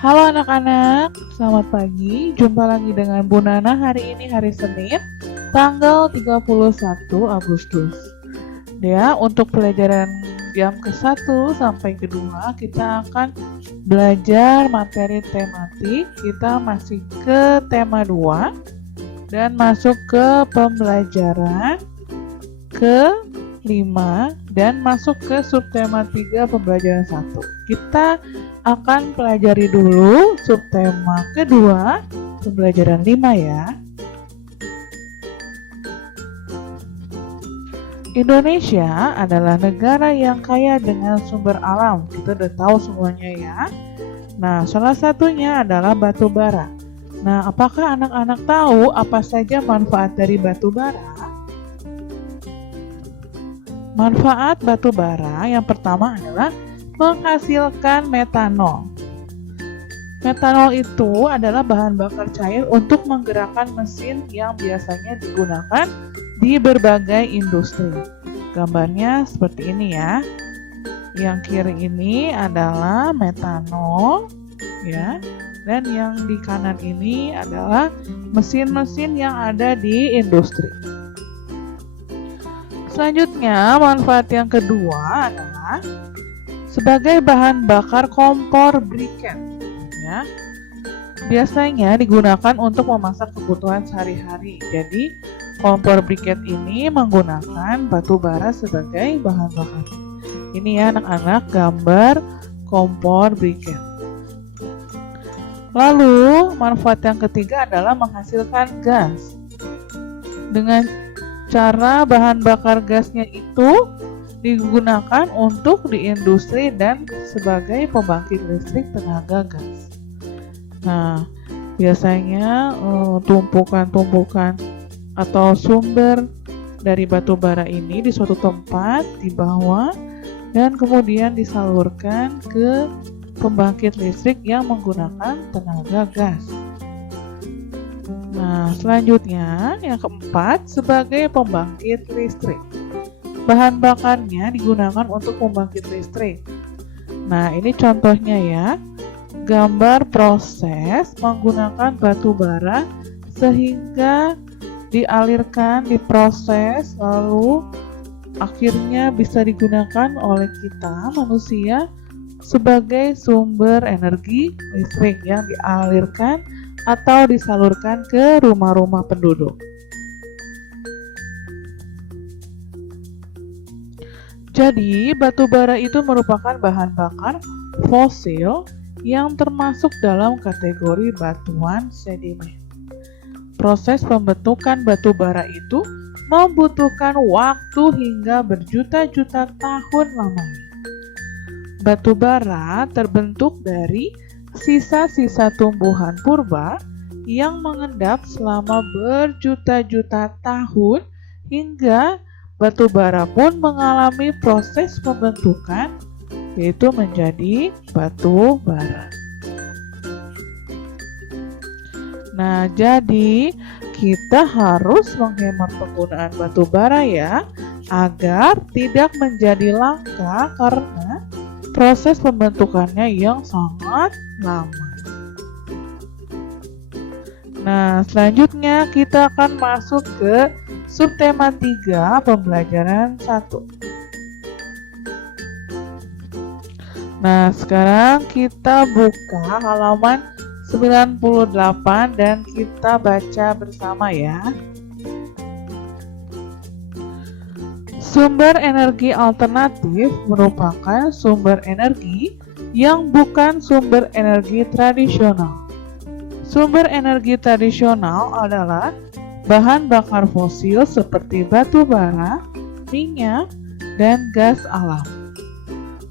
Halo anak-anak, selamat pagi. Jumpa lagi dengan Bu Nana hari ini hari Senin, tanggal 31 Agustus. Ya, untuk pelajaran jam ke-1 sampai ke-2 kita akan belajar materi tematik. Kita masih ke tema 2 dan masuk ke pembelajaran ke-5 dan masuk ke subtema 3 pembelajaran 1. Kita akan pelajari dulu subtema kedua pembelajaran 5 ya. Indonesia adalah negara yang kaya dengan sumber alam. Kita udah tahu semuanya ya. Nah, salah satunya adalah batu bara. Nah, apakah anak-anak tahu apa saja manfaat dari batu bara? Manfaat batu bara yang pertama adalah menghasilkan metanol. Metanol itu adalah bahan bakar cair untuk menggerakkan mesin yang biasanya digunakan di berbagai industri. Gambarnya seperti ini ya. Yang kiri ini adalah metanol ya. Dan yang di kanan ini adalah mesin-mesin yang ada di industri. Selanjutnya, manfaat yang kedua adalah sebagai bahan bakar kompor briket ya. Biasanya digunakan untuk memasak kebutuhan sehari-hari. Jadi kompor briket ini menggunakan batu bara sebagai bahan bakar. Ini ya anak-anak gambar kompor briket. Lalu manfaat yang ketiga adalah menghasilkan gas. Dengan cara bahan bakar gasnya itu digunakan untuk di industri dan sebagai pembangkit listrik tenaga gas. Nah, biasanya tumpukan-tumpukan atau sumber dari batu bara ini di suatu tempat dibawa dan kemudian disalurkan ke pembangkit listrik yang menggunakan tenaga gas. Nah, selanjutnya yang keempat sebagai pembangkit listrik. Bahan bakarnya digunakan untuk pembangkit listrik. Nah, ini contohnya ya. Gambar proses menggunakan batu bara sehingga dialirkan, diproses, lalu akhirnya bisa digunakan oleh kita manusia sebagai sumber energi listrik yang dialirkan atau disalurkan ke rumah-rumah penduduk. Jadi, batu bara itu merupakan bahan bakar fosil yang termasuk dalam kategori batuan sedimen. Proses pembentukan batu bara itu membutuhkan waktu hingga berjuta-juta tahun lamanya. Batu bara terbentuk dari sisa-sisa tumbuhan purba yang mengendap selama berjuta-juta tahun hingga batu bara pun mengalami proses pembentukan, yaitu menjadi batu bara. Nah, jadi kita harus menghemat penggunaan batu bara ya, agar tidak menjadi langka karena proses pembentukannya yang sangat lama. Nah, selanjutnya kita akan masuk ke subtema 3 pembelajaran 1. Nah, sekarang kita buka halaman 98 dan kita baca bersama ya. Sumber energi alternatif merupakan sumber energi yang bukan sumber energi tradisional. Sumber energi tradisional adalah bahan bakar fosil seperti batu bara, minyak, dan gas alam.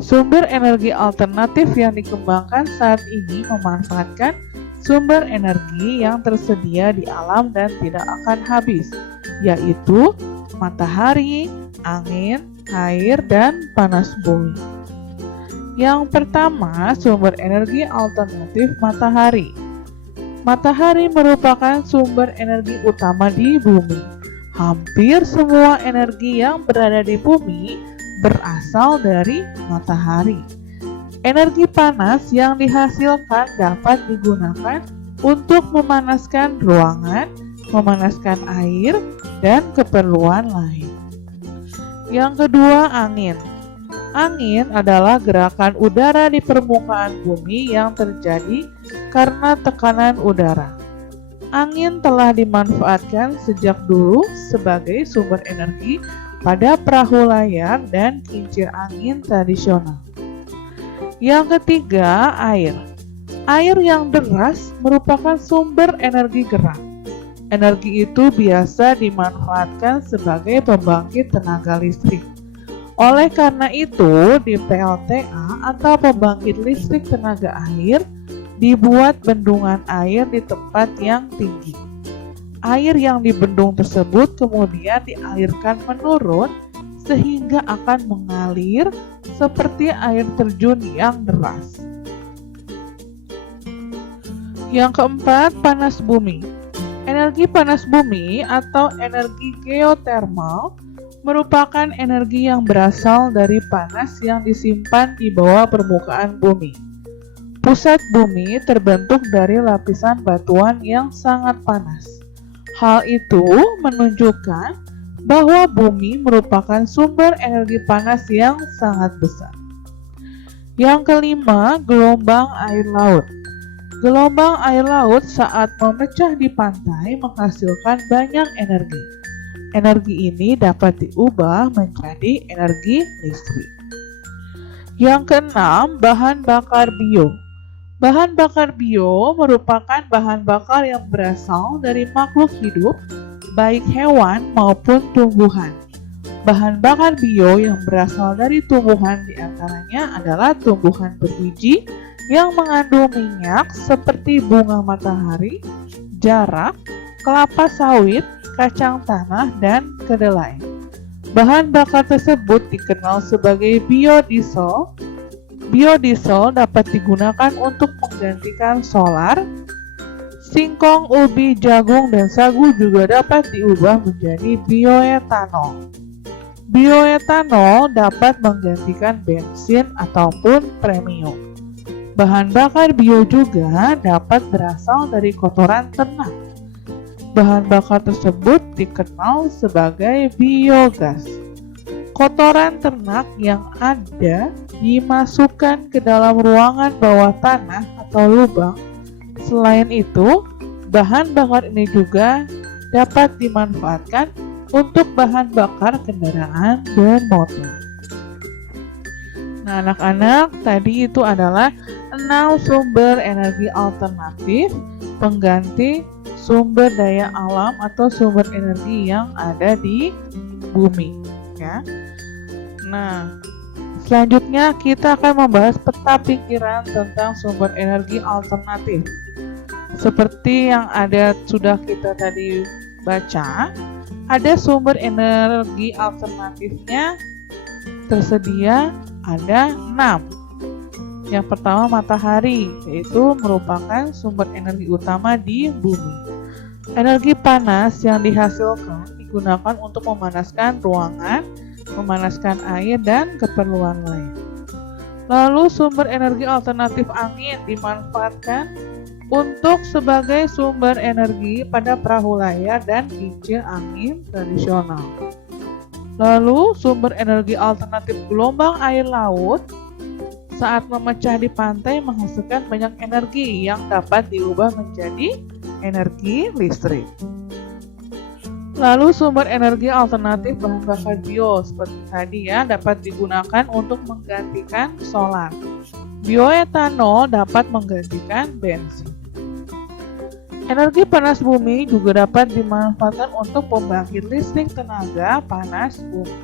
Sumber energi alternatif yang dikembangkan saat ini memanfaatkan sumber energi yang tersedia di alam dan tidak akan habis, yaitu matahari, angin, air, dan panas bumi. Yang pertama, sumber energi alternatif matahari. Matahari merupakan sumber energi utama di bumi. Hampir semua energi yang berada di bumi berasal dari matahari. Energi panas yang dihasilkan dapat digunakan untuk memanaskan ruangan, memanaskan air, dan keperluan lain. Yang kedua, angin. Angin adalah gerakan udara di permukaan bumi yang terjadi karena tekanan udara. Angin telah dimanfaatkan sejak dulu sebagai sumber energi pada perahu layar dan kincir angin tradisional. Yang ketiga, air. Air yang deras merupakan sumber energi gerak. Energi itu biasa dimanfaatkan sebagai pembangkit tenaga listrik. Oleh karena itu, di PLTA atau pembangkit listrik tenaga air, dibuat bendungan air di tempat yang tinggi. Air yang dibendung tersebut kemudian dialirkan menurun sehingga akan mengalir seperti air terjun yang deras. Yang keempat, panas bumi. Energi panas bumi atau energi geotermal merupakan energi yang berasal dari panas yang disimpan di bawah permukaan bumi. Pusat bumi terbentuk dari lapisan batuan yang sangat panas. Hal itu menunjukkan bahwa bumi merupakan sumber energi panas yang sangat besar. Yang kelima, gelombang air laut. Gelombang air laut saat memecah di pantai menghasilkan banyak energi. Energi ini dapat diubah menjadi energi listrik. Yang keenam, bahan bakar bio. Bahan bakar bio merupakan bahan bakar yang berasal dari makhluk hidup, baik hewan maupun tumbuhan. Bahan bakar bio yang berasal dari tumbuhan diantaranya adalah tumbuhan berbiji yang mengandung minyak seperti bunga matahari, jarak, kelapa sawit, kacang tanah, dan kedelai. Bahan bakar tersebut dikenal sebagai biodiesel. Biodiesel dapat digunakan untuk menggantikan solar. Singkong, ubi, jagung, dan sagu juga dapat diubah menjadi bioetanol. Bioetanol dapat menggantikan bensin ataupun premium. Bahan bakar bio juga dapat berasal dari kotoran ternak. Bahan bakar tersebut dikenal sebagai biogas. Kotoran ternak yang ada dimasukkan ke dalam ruangan bawah tanah atau lubang. Selain itu, bahan bakar ini juga dapat dimanfaatkan untuk bahan bakar kendaraan bermotor. Nah, anak-anak, tadi itu adalah 6 sumber energi alternatif pengganti sumber daya alam atau sumber energi yang ada di bumi, ya. Nah, selanjutnya kita akan membahas peta pikiran tentang sumber energi alternatif. Seperti yang sudah kita tadi baca, ada sumber energi alternatifnya tersedia ada 6. Yang pertama, matahari, yaitu merupakan sumber energi utama di bumi. Energi panas yang dihasilkan digunakan untuk memanaskan ruangan, memanaskan air, dan keperluan lain. Lalu sumber energi alternatif angin dimanfaatkan untuk sebagai sumber energi pada perahu layar dan kincir angin tradisional. Lalu sumber energi alternatif gelombang air laut saat memecah di pantai menghasilkan banyak energi yang dapat diubah menjadi energi listrik. Lalu sumber energi alternatif bahan bakar bio seperti tadi ya dapat digunakan untuk menggantikan solar. Bioetanol dapat menggantikan bensin. Energi panas bumi juga dapat dimanfaatkan untuk pembangkit listrik tenaga panas bumi.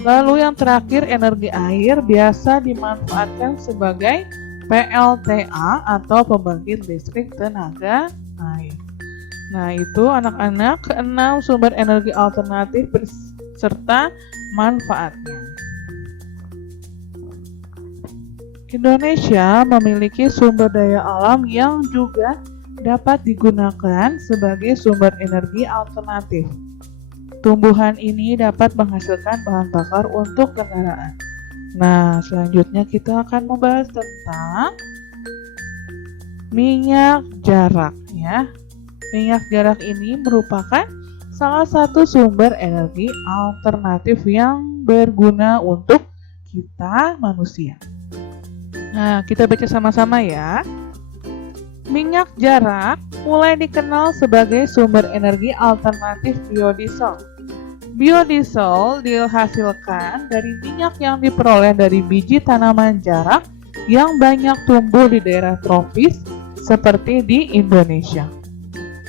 Lalu yang terakhir, energi air biasa dimanfaatkan sebagai PLTA atau pembangkit listrik tenaga air. Nah, itu anak-anak ke-6 sumber energi alternatif beserta manfaatnya. Indonesia memiliki sumber daya alam yang juga dapat digunakan sebagai sumber energi alternatif. Tumbuhan ini dapat menghasilkan bahan bakar untuk kendaraan. Nah, selanjutnya kita akan membahas tentang minyak jarak ya. Minyak jarak ini merupakan salah satu sumber energi alternatif yang berguna untuk kita manusia. Nah, kita baca sama-sama ya. Minyak jarak mulai dikenal sebagai sumber energi alternatif biodiesel. Biodiesel dihasilkan dari minyak yang diperoleh dari biji tanaman jarak yang banyak tumbuh di daerah tropis seperti di Indonesia.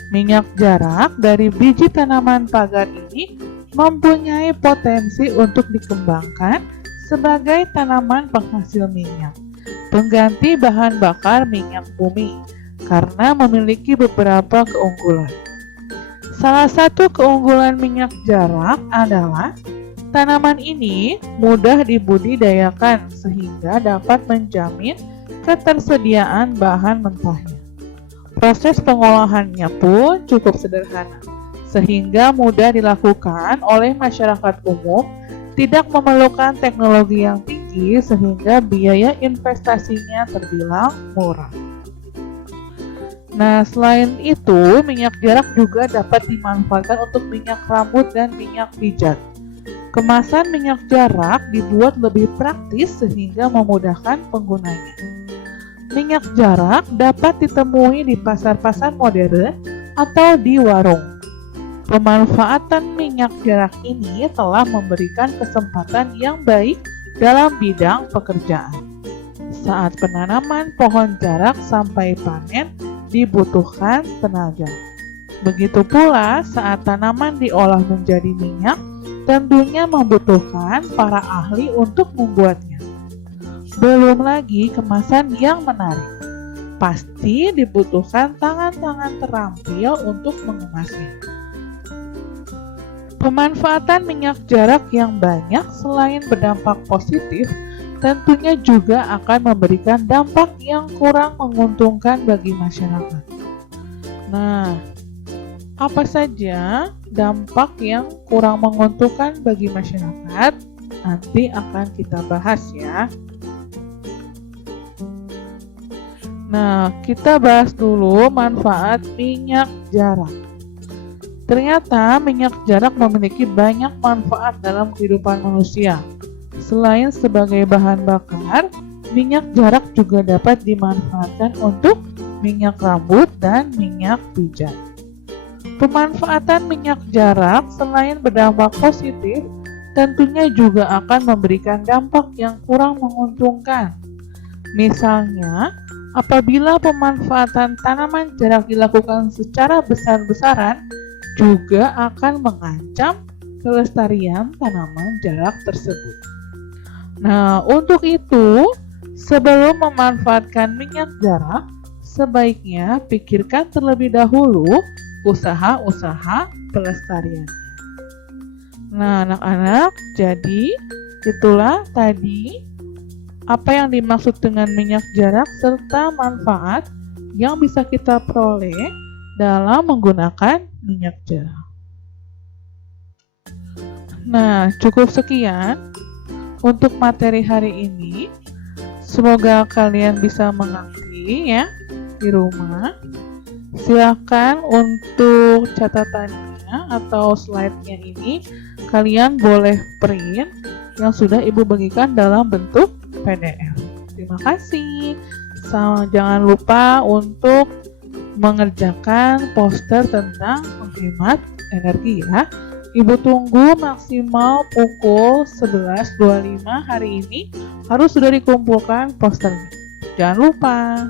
Minyak jarak dari biji tanaman pagar ini mempunyai potensi untuk dikembangkan sebagai tanaman penghasil minyak, pengganti bahan bakar minyak bumi, karena memiliki beberapa keunggulan. Salah satu keunggulan minyak jarak adalah tanaman ini mudah dibudidayakan sehingga dapat menjamin ketersediaan bahan mentahnya. Proses pengolahannya pun cukup sederhana, sehingga mudah dilakukan oleh masyarakat umum, tidak memerlukan teknologi yang tinggi sehingga biaya investasinya terbilang murah. Nah, selain itu, minyak jarak juga dapat dimanfaatkan untuk minyak rambut dan minyak pijat. Kemasan minyak jarak dibuat lebih praktis sehingga memudahkan penggunanya. Minyak jarak dapat ditemui di pasar-pasar modern atau di warung. Pemanfaatan minyak jarak ini telah memberikan kesempatan yang baik dalam bidang pekerjaan. Saat penanaman pohon jarak sampai panen, dibutuhkan tenaga. Begitu pula saat tanaman diolah menjadi minyak, tentunya membutuhkan para ahli untuk membuatnya. Belum lagi kemasan yang menarik. Pasti dibutuhkan tangan-tangan terampil untuk mengemasnya. Pemanfaatan minyak jarak yang banyak selain berdampak positif, tentunya juga akan memberikan dampak yang kurang menguntungkan bagi masyarakat. Nah, apa saja dampak yang kurang menguntungkan bagi masyarakat? Nanti akan kita bahas ya. Nah, kita bahas dulu manfaat minyak jarak. Ternyata minyak jarak memiliki banyak manfaat dalam kehidupan manusia. Selain sebagai bahan bakar, minyak jarak juga dapat dimanfaatkan untuk minyak rambut dan minyak pijat. Pemanfaatan minyak jarak selain berdampak positif, tentunya juga akan memberikan dampak yang kurang menguntungkan. Misalnya, apabila pemanfaatan tanaman jarak dilakukan secara besar-besaran, juga akan mengancam kelestarian tanaman jarak tersebut. Nah, untuk itu, sebelum memanfaatkan minyak jarak, sebaiknya pikirkan terlebih dahulu usaha-usaha pelestarian. Nah, anak-anak, jadi itulah tadi apa yang dimaksud dengan minyak jarak serta manfaat yang bisa kita peroleh dalam menggunakan minyak jarak. Nah, cukup sekian untuk materi hari ini. Semoga kalian bisa mengerti ya di rumah. Silakan untuk catatannya atau slide-nya ini kalian boleh print yang sudah Ibu bagikan dalam bentuk PDF. Terima kasih. Jangan lupa untuk mengerjakan poster tentang menghemat energi ya. Ibu tunggu maksimal pukul 11.25 hari ini harus sudah dikumpulkan posternya. Jangan lupa.